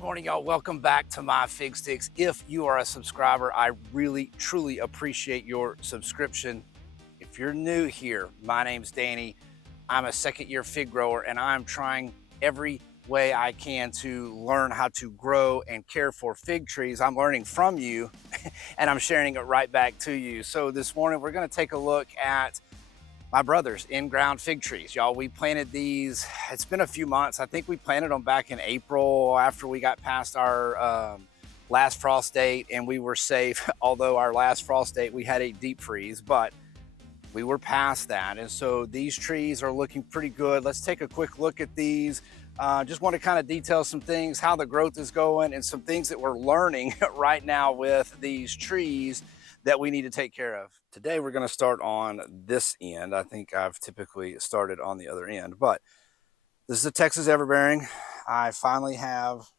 Good morning, y'all. Welcome back to my Fig Sticks. If you are a subscriber, I really, truly appreciate your subscription. If you're new here, my name's Danny. I'm a second-year fig grower, and I'm trying every way I can to learn how to grow and care for fig trees. I'm learning from you, and I'm sharing it right back to you. So this morning, we're going to take a look at my brother's in-ground fig trees. Y'all, we planted these, it's been a few months. I think we planted them back in April after we got past our last frost date, and we were safe. Although our last frost date, we had a deep freeze, but we were past that. And so these trees are looking pretty good. Let's take a quick look at these. Just want to kind of detail some things, how the growth is going, and some things that we're learning right now with these trees that we need to take care of. Today we're going to start on this end. I think I've typically started on the other end, but this is a Texas everbearing. I finally have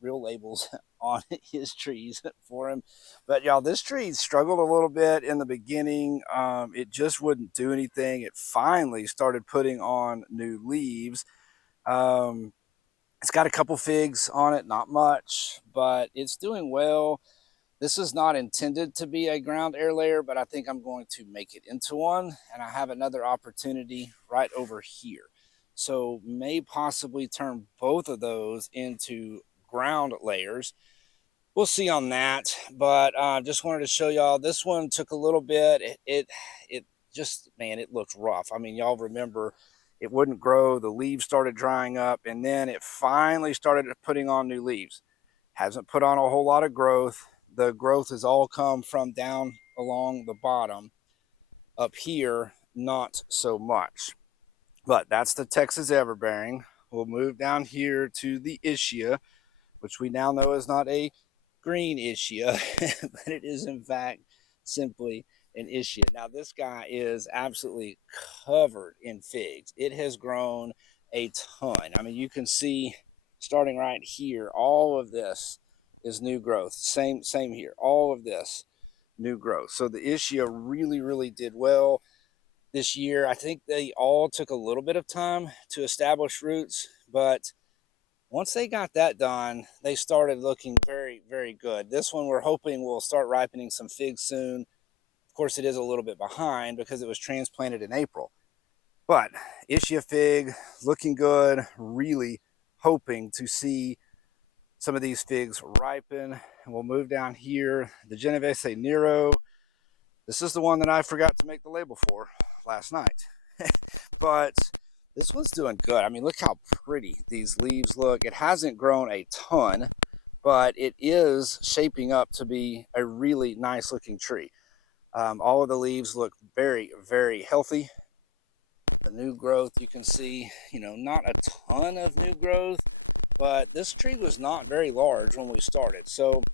real labels on his trees for him. But y'all, this tree struggled a little bit in the beginning. It just wouldn't do anything. It finally started putting on new leaves. It's got a couple figs on it, not much, but it's doing well. This is not intended to be a ground air layer, but I think I'm going to make it into one. And I have another opportunity right over here. So may possibly turn both of those into ground layers. We'll see on that, but just wanted to show y'all. This one took a little bit. It just, man, it looks rough. I mean, y'all remember it wouldn't grow. The leaves started drying up, and then it finally started putting on new leaves. Hasn't put on a whole lot of growth. The growth has all come from down along the bottom. Up here, not so much. But that's the Texas everbearing. We'll move down here to the Ischia, which we now know is not a green Ischia, but it is in fact simply an Ischia. Now this guy is absolutely covered in figs. It has grown a ton. I mean, you can see starting right here, all of this is new growth. Same here. All of this new growth. So the Ischia really did well this year. I think they all took a little bit of time to establish roots, but once they got that done, they started looking very good. This one we're hoping will start ripening some figs soon. Of course, it is a little bit behind because it was transplanted in April. But Ischia fig looking good. Really hoping to see some of these figs ripen. And we'll move down here. The Genovese Nero. This is the one that I forgot to make the label for last night. But this one's doing good. I mean, look how pretty these leaves look. It hasn't grown a ton, but it is shaping up to be a really nice looking tree. All of the leaves look very healthy. The new growth, you can see, not a ton of new growth, but this tree was not very large when we started. So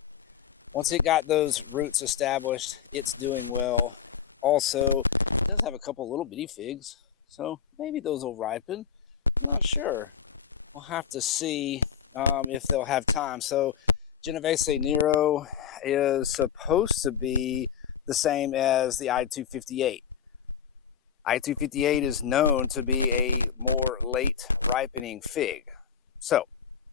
once it got those roots established, it's doing well. Also, it does have a couple little bitty figs, so maybe those will ripen. I'm not sure. We'll have to see if they'll have time. So Genovese Nero is supposed to be the same as the I-258. I-258 is known to be a more late ripening fig. So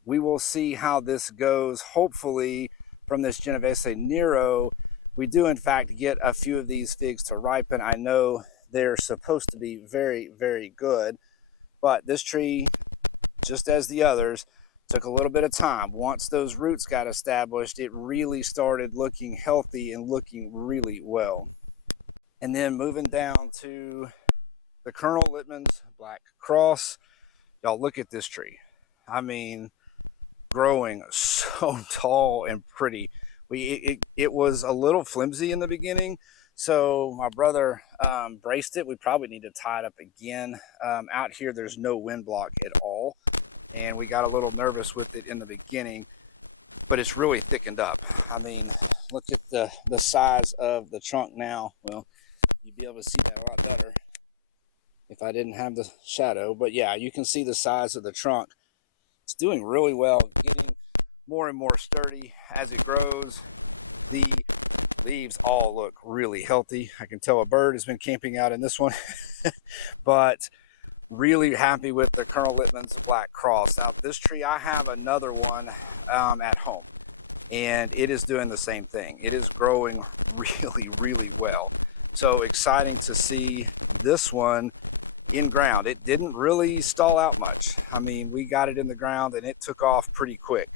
we will see how this goes. Hopefully from this Genovese Nero, we do in fact get a few of these figs to ripen. I know they're supposed to be very good, but this tree, just as the others, took a little bit of time. Once those roots got established, it really started looking healthy and looking really well. And then moving down to the Colonel Littman's Black Cross. Y'all look at this tree. I mean, growing so tall and pretty. It was a little flimsy in the beginning, so my brother braced it. We probably need to tie it up again. Out here, there's no wind block at all, and we got a little nervous with it in the beginning, but it's really thickened up. I mean, look at the size of the trunk now. Well, you'd be able to see that a lot better if I didn't have the shadow, but yeah, you can see the size of the trunk. It's doing really well, getting more and more sturdy as it grows. The leaves all look really healthy. I can tell a bird has been camping out in this one. But Really happy with the Colonel Littman's Black Cross. Now this tree, I have another one at home, and it is doing the same thing. It is growing really well. So exciting to see this one in ground. It didn't really stall out much. I mean, we got it in the ground and it took off pretty quick.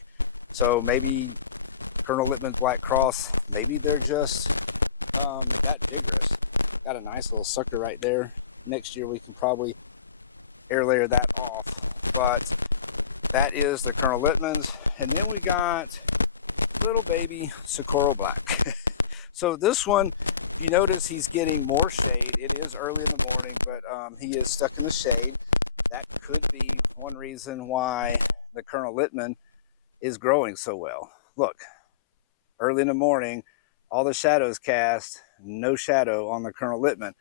So maybe Colonel Littman's Black Cross, maybe they're just that vigorous. Got a nice little sucker right there. Next year we can probably air layer that off. But that is the Colonel Littman's. And then we got little baby Socorro Black. So this one, if you notice, he's getting more shade. It is early in the morning, but he is stuck in the shade. That could be one reason why the Colonel Littman is growing so well. Look, early in the morning, all the shadows cast, no shadow on the Colonel Littman.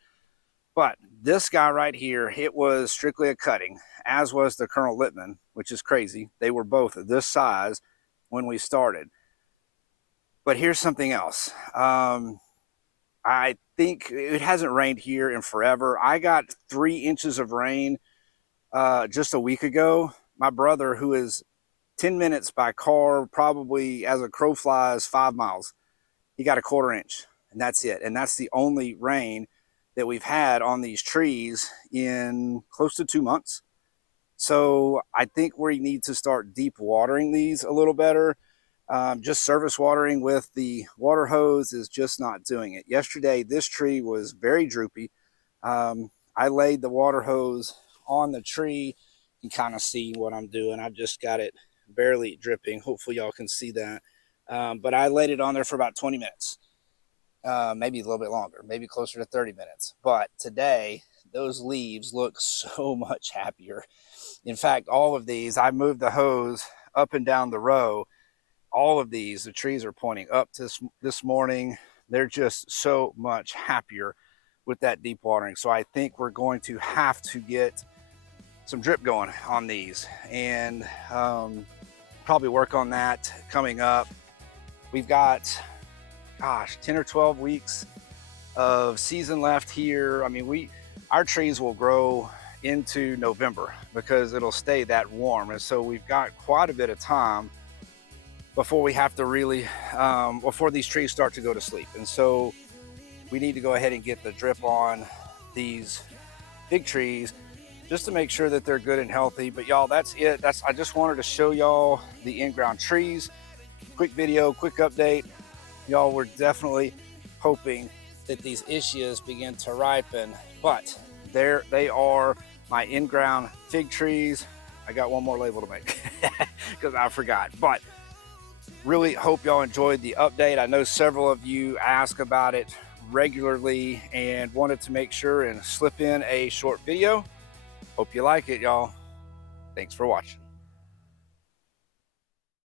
But this guy right here, it was strictly a cutting, as was the Colonel Littman, which is crazy. They were both this size when we started. But here's something else. I think it hasn't rained here in forever. I got 3 inches of rain just a week ago. My brother, who is 10 minutes by car, probably as a crow flies 5 miles, he got a 1/4 inch, and that's it. And that's the only rain that we've had on these trees in close to 2 months. So I think we need to start deep watering these a little better. Just service watering with the water hose is just not doing it. Yesterday, this tree was very droopy. I laid the water hose on the tree. You can kind of see what I'm doing. I've just got it barely dripping. Hopefully y'all can see that. But I laid it on there for about 20 minutes, maybe a little bit longer, maybe closer to 30 minutes. But today, those leaves look so much happier. In fact, all of these, I moved the hose up and down the row. All of these, the trees are pointing up this morning. They're just so much happier with that deep watering. So I think we're going to have to get some drip going on these, and probably work on that coming up. We've got, gosh, 10 or 12 weeks of season left here. I mean, our trees will grow into November because it'll stay that warm. And so we've got quite a bit of time before we have to really, before these trees start to go to sleep. And so we need to go ahead and get the drip on these big trees just to make sure that they're good and healthy. But y'all, that's it. I just wanted to show y'all the in-ground trees. Quick video, quick update. Y'all, we're definitely hoping that these ischias begin to ripen. But there they are, my in-ground fig trees. I got one more label to make because I forgot. But really hope y'all enjoyed the update. I know several of you ask about it regularly and wanted to make sure and slip in a short video. Hope you like it, y'all. Thanks for watching.